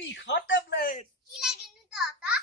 বিষৰ টেবলেট কি লাগেনো তহঁতক?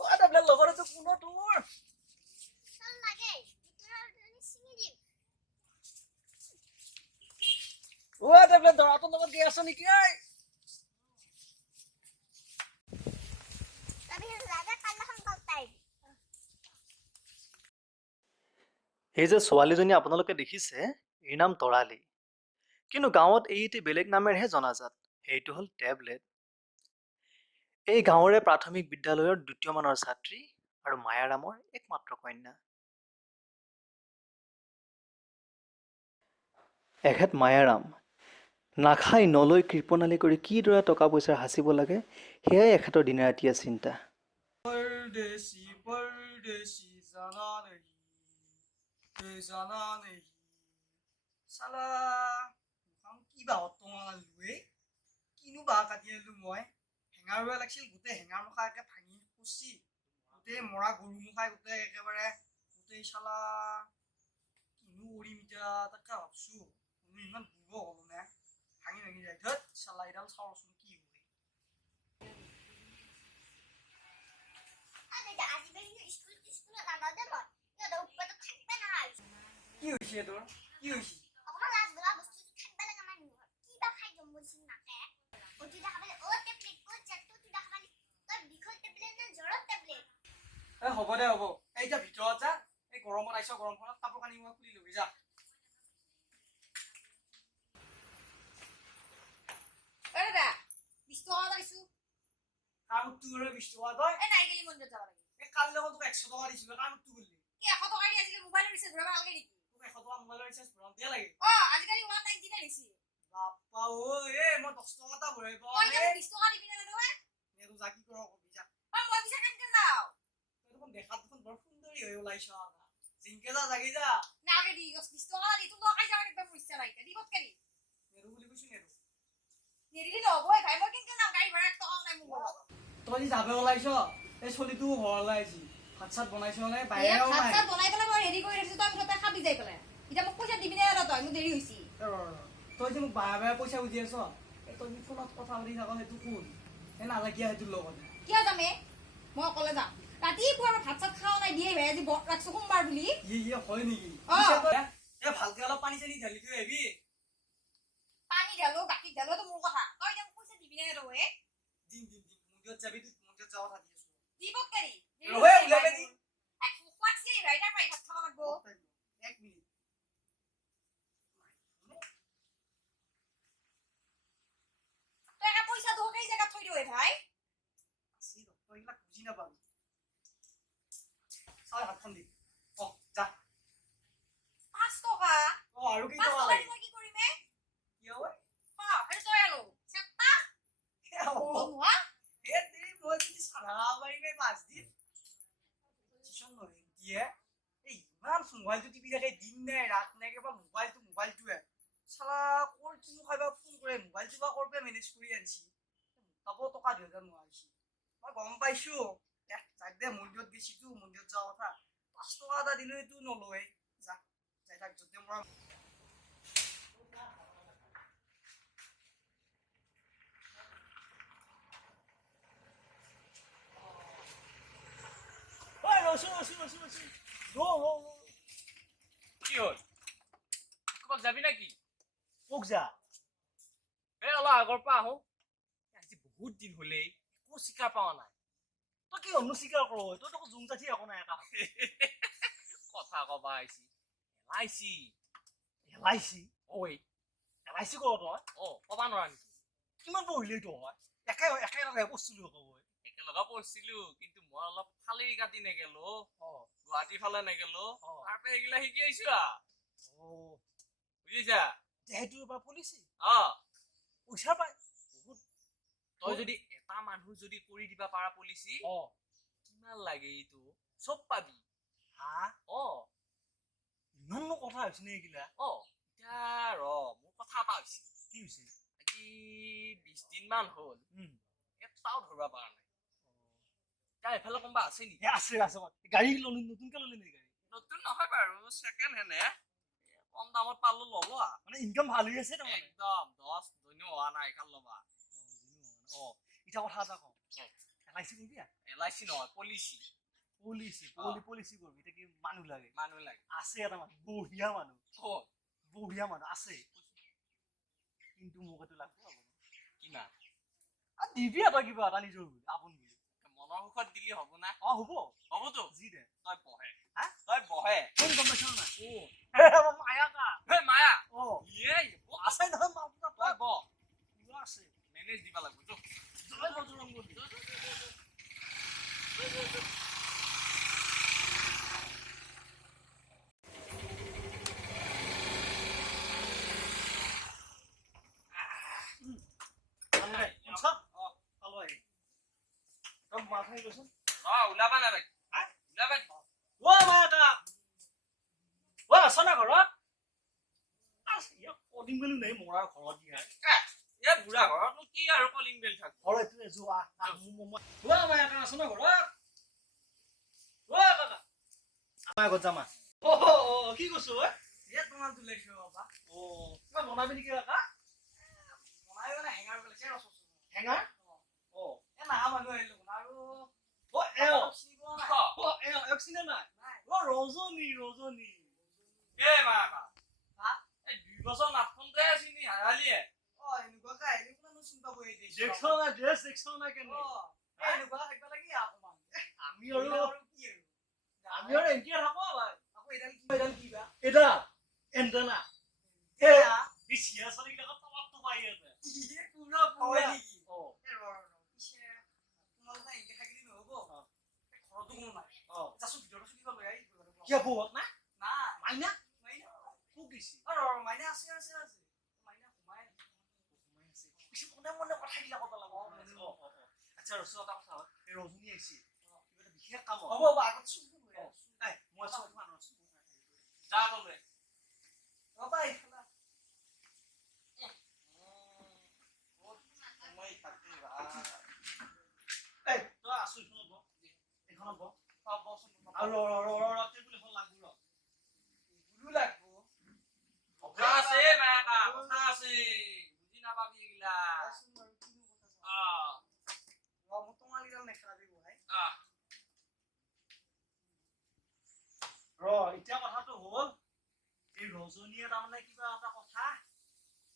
কোৱা টেবলেট লগৰ এইটো কোনো তোৰ চল লাগে ভিতৰত চিঙি দিম। টেবলেট দৰাটোৰ লগত গৈ আছ নেকি ঐ তাৰপিছত লাগে কালাখন গলতাই এই যে ছোৱালীজনী আপোনালোকে দেখিছে এই নাম তৰালি কিন্তু গাঁৱত এইটি বেলেগ নামেৰেহে জনাজাত সেইটো হ'ল টেবলেট এই গাঁৱৰে প্ৰাথমিক বিদ্যালয়ৰ দ্বিতীয় মানৰ ছাত্ৰী আৰু মায়াৰামৰ একমাত্ৰ কন্যা এখেত মায়াৰাম নাখাই নলৈ কৃপণালী কৰি কিদৰে টকা পইচাৰ সাঁচিব লাগে সেয়াই এখেতৰ দিনে ৰাতিয়ে চিন্তা परदेसी परदेसी जाना नहीं साला মুখাম কি বা অতঙা লুৱে কিনো বা কাটি আলো মই হেঙাৰ ৰোৱা লাগিছিল গোটেই হেঙাৰ মুখা একে ভাঙি কুচি গোটেই মৰা গৰু মুখাই গোটেই একেবাৰে গোটেই চালা কিনো কৰিম এতিয়া তাকে ভাবছো কোনো ইমান দুৰ্ব হলো নে ভাঙি ভাঙি যায় ধত চালা এডাল চাওঁচোন কি হয় আজি বেলি স্কুলত নাগাদে মই ইহঁতৰ ওপৰতো থাকিব নহয় কি হৈছে তোৰ কি হৈছে অকমান লাজ গলা বস্তুটো থাকিব লাগে আমাৰ নিহত কি বা খাই গম বলছিল নাকে অতি দেখাবলে ও টেবলেট কো চেটটো তুই দেখাবলে তই বিষৰ টেবলেট না জ্বৰৰ টেবলেট হ'ব দে হ'ব এইটা ভিতৰত যা এই গৰমত আইছ গৰমখনত কাপোৰ কানি মই খুলি লবি যা দাদা 20 টকা দিছো কামত তোৰ 20 টকা তই এ নাই গেলি মন্দিৰত যাব লাগে এই কালি লগত তোক 100 টকা দিছিলো কামত তোৰ গলি কি 100 টকা দি আছিল মোবাইলৰ ৰিচাৰ্জ ভৰাব নালাগে নেকি তোক 100 টকা মোবাইলৰ ৰিচাৰ্জ ভৰাম দিয়া লাগে আজিকালি 199 দিছি বাপ্পা ঐ মই 10 টকা এটা ভৰাই পাওঁ মই এতিয়া 20 টকা দিবি না নহয় নেৰু যা কি কৰ কবি যা মই পিছা কেনকে যাও তই দেখোন দেখাত দেখোন বৰ সুন্দৰী হৈ ওলাইছ জিংকে যা জাগি যা নাগে দি 20 টকা দি তোক লগাই যাও একদম ইচ্ছা নাই দি কত কেনি নেৰু বুলি কৈছো নেৰু নেৰিলি নহবই ভাই মই কেনকে যাম গাড়ী ভাড়া টকা নাই মোৰ তই যি যাবে ওলাইছ এই চলিটো ঘৰলৈ আহিছি ভাত চাত বনাইছ নে এই বাহিৰেও ভাত নাই চাত বনাই পেলাই মই ৰেডি কৰি ৰাখিছো তই মুঠতে খাবি যাই পেলাই এতিয়া মোক পইচা দিবি নে তই মোক দেৰি হৈছি তই যে মোক বাৰে বাৰে পইচা বুজি আছ তই যি ফোনত কথা পাতি থাক সেইটো শুন এই নালাগিয়া সেইটোৰ লগতে কিয় যামে মই অকলে যাম ৰাতিপুৱা ভাত চাত খাও নাই দিয়ে ভাই আজি বত ৰাখছো সোমবাৰ বুলি ইয়ে হয় নেকি এ ভালকে অলপ পানী চানী ঢালি থৈ আহিবি পানী ঢালো গাখীৰ ঢালো তো মোৰ কথা তই এতিয়া মোক পইচা দিবি নে তই দিম মন্দিৰত যাবি তুই মন্দিৰত যাওঁ কথা দি আছো দিবত কাৰি ৰহে উলাবে দি এক ফুকৱাছি ৰাইটাৰ পাই ভাত খাব লাগবো এক মিনিট তই এটা পইচা দোকাই জায়গা থৈ দিও ভাই আসি তই এইবিলাক বুজি নাপাবি চাই হাতখন দি যা 5 টকা আৰু কি 5 টকা টকা লাগে দি মই কি কৰিম হে কি হয় আৰু তই আলো চেপ্তা নোৱা এ দেৰি মই যদি চাৰা মাৰিমে 5 দিন টিউচন নহয় দিয়ে এই ইমান মোবাইলটো টিপি থাকে দিন নাই ৰাত নাই কেৱল মোবাইলটোৱে চালা কৰ কি খাইবা ফোন কৰে মোবাইলটো বা কৰবে মেনেজ কৰি আনছি তাবো টকা 2000 নোৱাৰিছি মই গম পাইছো যাক দে মন্দিৰত গেছিতো মন্দিৰত যাওঁ কথা 5 টকা এটা দিলে এইটো নলয় যা যাই থাক যদি মই কি হল ক'ৰবাত যাবি নেকি মোক যা এই অলপ আগৰ পৰা আহো আজি বহুত দিন হলেই একো চিকাৰ পোৱা নাই তই কি অনুস্বীকাৰ কৰ তই তোক জুম জাঠি একো নাই কথা কবা আহিছি এলাইছি এলাইছি ঐ এলাইছি কৰ তই কবা নোৱাৰা নেকি কিমান পঢ়িলি তই একেলগে বস্তুলো ক'ব একেলগে পঢ়িছিলো কিন্তু মই অলপ ফালি কাটি নেগেলো গুৱাহাটী ফালে নেগেলো তাৰ পৰা এইগিলা শিকি আহিছো বুজিছা সেইটো বা পলিচি পইচা পাই বহুত তই যদি এটা মানুহ যদি কৰি দিবা পাৰা পলিচি কিমান লাগে এইটো চব পাবি হা ইমাননো কথা হৈছে নে এইগিলা এতিয়া মোৰ কথা এটা হৈছে কি হৈছে আজি 20 দিন মান হ'ল এটাও ধৰবা পৰা নাই এতিয়া এফালে কোনোবা আছে নেকি আছে গাড়ী ললি নতুনকে ললি নেকি গাড়ী নতুন নহয় বাৰু ছেকেণ্ড হেণ্ড কম দামত পালো ল'ব মানে ইনকাম ভাল হৈ আছে তাৰমানে একদম 10 ধন্য হোৱা নাই খাল ল'বা এতিয়া কথা এটা কওঁ LIC নিবি LIC নহয় পলিচি পলিচি কৰিবি এতিয়া কি মানুহ লাগে মানুহ লাগে আছে এটা মানুহ বঢ়িয়া মানুহ ক'ত আছে কিন্তু মোক এইটো লাগব কিমান দিবি এটা কিবা এটা নিজৰ বুলি আপোন বুলি মনৰ সুখত দিলি হ'ব না হ'ব হ'বতো যি দে তই বহে হা তই বহে কোন গম পাইছ নাই মায়া কা হে মায়া ইয়ে আছে নহয় মায়া তই ব পুৰা আছে মেনেজ দিবা লাগিব তো জয় বজৰং বলি ওলাবা না ভাই ওলাবা এ বুঢ়া ঘৰতনো কি আৰু কলিং বেল থাকব কি কৈছো ইয়াত তোমাৰ তুলাইছো বাবা কিবা বনাবি নেকি কাকা বনাই মানে হেঙাৰ পেলাইছে ৰচোন হেঙাৰ এ নাহা মানুহ আহিলো আৰু চিনি পোৱা নাই চিনে নাই নাই ৰজনী এ মায়া এই 2 বছৰ নাথখনতে চিনি হাৰালিয়ে এনেকুৱাকে আহিলে কোনেনো চিন্তা কৰি দিছে ড্ৰেছ দেখছ নাই কেনে এনেকুৱা থাকিব লাগে অকমান আমি আৰু কি আৰু আমি আৰু এনেকে থাকো আকৌ এডাল কি বা এটা এণ্টেনা এয়া চিয়া চলিবিলাকত তলতটো পাই আছে ইয়ে পুৰা পুৰা নেকি পিছে তোমালোকে এনেকে থাকিলে নহ'ব ঘৰতো কোনো নাই যাচোন ভিতৰতে চুলিব লৈ আহি কিয় বৌহত না নাই মাইনা মাইনা খুব গেছি মাইনা আছে মাইনা সোমাই পিছে মনে মনে কথাগিলা ক'ব লাগিব আচ্ছা ৰচু এটা কথা হয় এই ৰজনী আহিছে কিবা এটা বিশেষ কাম হ'ব আগত চুলিব লৈ মই আছো মানুহ আছো যা তলে ৰবা এইফালে এই তই আছো এইখনত বহ আৰু টেবুল এখন লাগব বুলো লাগবো কথা আছে মায়া কথা আছে বুজি নাপাবি এইগিলা মই তোমালিডাল নেখেলাবি বহাই এতিয়া কথাটো হ'ল এই ৰজনীয়ে তাৰমানে কিবা এটা কথা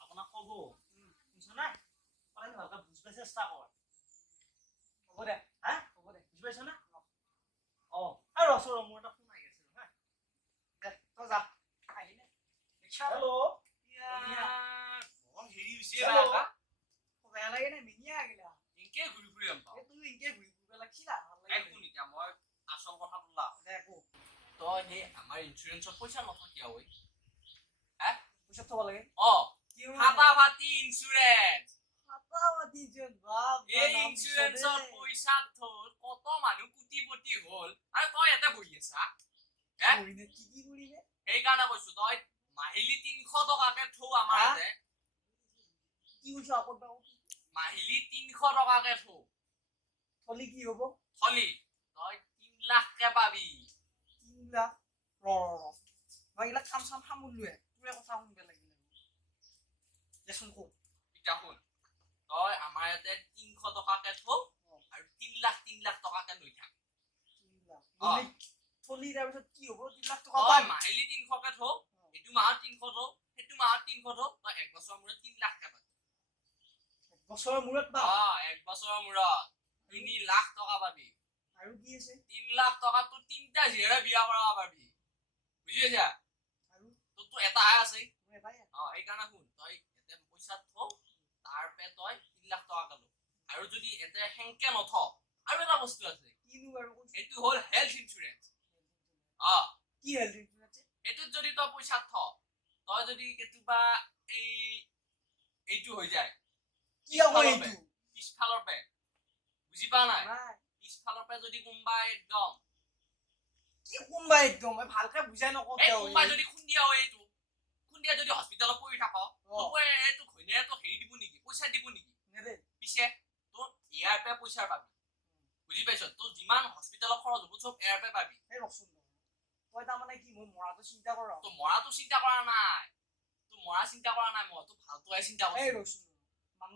আপোনাক ক'ব শুনিছ নে কথাটো ভালকে বুজিব চেষ্টা কৰ হ'ব দে হ'ব দে বুজি পাইছ নে আৰু ৰচৰ মোৰ এটা ফোন আহি আছিল হা দে তই যা আহিলে হেল্ল' হেৰি হৈছে মায়া বেয়া লাগে নে মিনিয়া আগিলা ইনকে ঘূৰি ফুৰি পাওঁ তুই ইনকে ঘূৰি ফুৰিব লাগিছিলা ভাল লাগে একো নিকা মই আচল কথা তোলা একো তই সেই আমাৰ ইঞ্চুৰেঞ্চত পইচা নথকিয়া ঐ পইচা থব লাগে ফাটা ফাটি ইঞ্চুৰেঞ্চ বাপ এই ইঞ্চুৰেঞ্চৰ পইচা থল কত মানুহ কোটিপতি হ'ল আৰু তই ইয়াতে বহি আছা কি কৰিবে সেইকাৰণে কৈছো তই মাহিলী 300 টকাকে থৌ আমাৰ ইয়াতে কি কৈছো আপদ মাহিলী 300 টকাকে থৌ থলি কি হব থলি তই 3 লাখকে পাবি 3 লাখ মই এইবিলাক কাম চাম সামৰিলোৱে তোৰে কথা শুনিব লাগিলে দেচোন কো এতিয়া শুন তই আমাৰ ইয়াতে 300 টকাকে থৌ আৰু 3 লাখ টকাকে লৈ থাক 3 লাখ থলি তাৰপিছত কি হব 3 লাখ টকা তই মাহিলী 300 কে থৌ এইটো মাহত 300 থৌ সেইটো মাহত 300 থৌ তই এক বছৰৰ মূৰত 3 লাখকে পাবি বছৰৰ মূৰত না এক বছৰৰ মূৰত 3 লাখ টকা পাবি আৰু কি আছে 3 লাখ টকা তোৰ 3টা জিয়েৰে বিয়া কৰাব পাৰবি বুজি পাইছা আৰু তোৰ এটাহে আছে মই এটাই সেইকাৰণে শুন তই এতে পইচা থৌ তাৰ পে তই 3 লাখ টকা ল আৰু যদি এতে হেংকে নথ আৰু এটা বস্তু আছে কিনো আৰু এইটো হ'ল হেল্থ ইঞ্চুৰেঞ্চ কি হেল্থ ইন্সুরেন্স এটোত যদি তই পইচা থ তই যদি কেতুবা এইটো হৈ যায় কি হ'ব এইটো পিছফালৰ পে বুজি পা নাই নাই পিছফালৰ পে যদি কোনবা একদম কি কোনবা একদম মই ভালকে বুজাই নকওঁ এই কোনবা যদি খুন্দিয়া হয় এইটো খুন্দিয়া যদি হস্পিটালত পৰি থাক তোক এইটো ঘৈণীয়েটো হেৰি দিব নেকি পইচা দিব নেকি নেদে পিছে তোৰ ইয়াৰ পে পইচা পাবি বুজি পাইছ তোৰ যিমান হস্পিটালত খৰচ হ'ব চব ইয়াৰ পে পাবি এই ৰচোন তই তাৰমানে কি মোৰ মৰাটো চিন্তা কৰ তো মৰাটো চিন্তা কৰা নাই তো মৰা চিন্তা কৰা নাই মই তো ভালটোৱে চিন্তা এই কৰিছো ৰচোন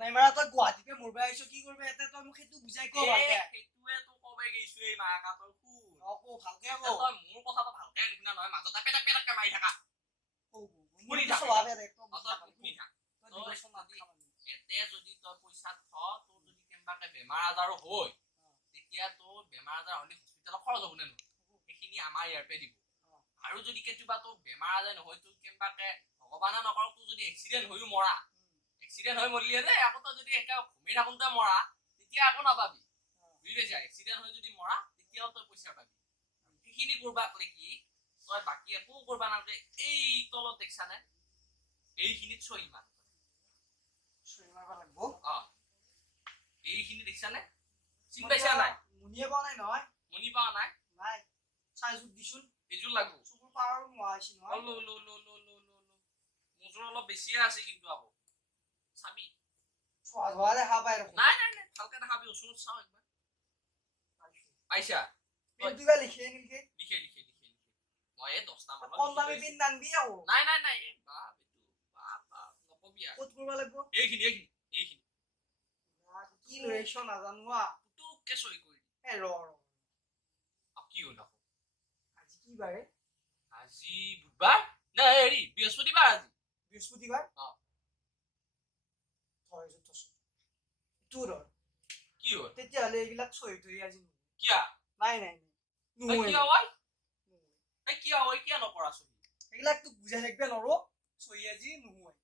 নাই মাৰা তই গুৱাহাটীতে মৰবা আহিছ কি কৰবি এতে তই মোক সেইটো বুজাই ক ভালকে সেইটোৱে তো কবে গৈছো এই মাকাতৰ শুন আকৌ ভালকে ক তই মোৰ কথাটো ভালকে নুশুনা নহয় মাজতে পেটাক পেটাককে মাৰি থাকা মোৰ থাক। স্বভাৱে দে তই তই শুনি থাক তই দিবচোন না খাবা এতে যদি তই পইচা থ তোৰ যদি কেনেবাকে বেমাৰ আজাৰো হয় তেতিয়া তোৰ বেমাৰ আজাৰ হ'লে হস্পিটেলত খৰচ হ'ব নে নহয় সেইখিনি আমাৰ ইয়াৰ পৰা দিব আৰু যদি কেতিয়াবা তোৰ বেমাৰ আজাৰ নহয় তোৰ কেনেবাকে ভগৱানে নকৰক তোৰ যদি এক্সিডেণ্ট হৈও মৰা এক্সিডেণ্ট হৈ মৰিলে দেই আকৌ তই যদি একে ঘুমি থাকোঁতে মৰা তেতিয়া একো নাপাবি বুজি পাইছা এক্সিডেণ্ট হৈ যদি মৰা তেতিয়াও তই পইচা পাবি সেইখিনি কৰবাক লাগি তই বাকী একো কৰবা নালাগে এই তলত দেখিছানে এইখিনিত চহী মান চুৰি মাৰবা লাগব এইখিনি দেখিছানে চিনি পাইছা নাই মুনিয়ে পোৱা নাই নহয় মনি পাৱা নাই নাই চাইজত দিছোন এইযোৰ লাগব চকুৰ পাৱাৰ নোহোৱা হৈছে নহয় মোৰযোৰ অলপ বেছিয়ে আছে কিন্তু আকৌ চাবি চোৱা যোৱা দেখা পাই দেখোন নাই ভালকে দেখাবি ওচৰত চাওঁ একবাৰ পাইছা পেনটো বা লিখে নেকি লিখে মই এই 10টা মানত কম দামী পেন নানবি আকৌ নাই এই বাপ নকবি আৰু ক'ত কৰিব লাগিব এইখিনি কি লৈ আহিছ নাজানো পুতুককে চহী কৰি এ ৰ কি হ'ল আকৌ আজি কি বাৰে আজি বুধবাৰ নাই হেৰি বৃহস্পতিবাৰ আজি বৃহস্পতিবাৰ তোৰ কি হ'ল তেতিয়াহ'লে এইবিলাক চহী থৈ আজি কিয়া নাই কিয়া হয় কিয়া নকৰা চহী এইবিলাক তোক বুজাই থাকিব নোৱাৰো চহী আজি নোহোৱাই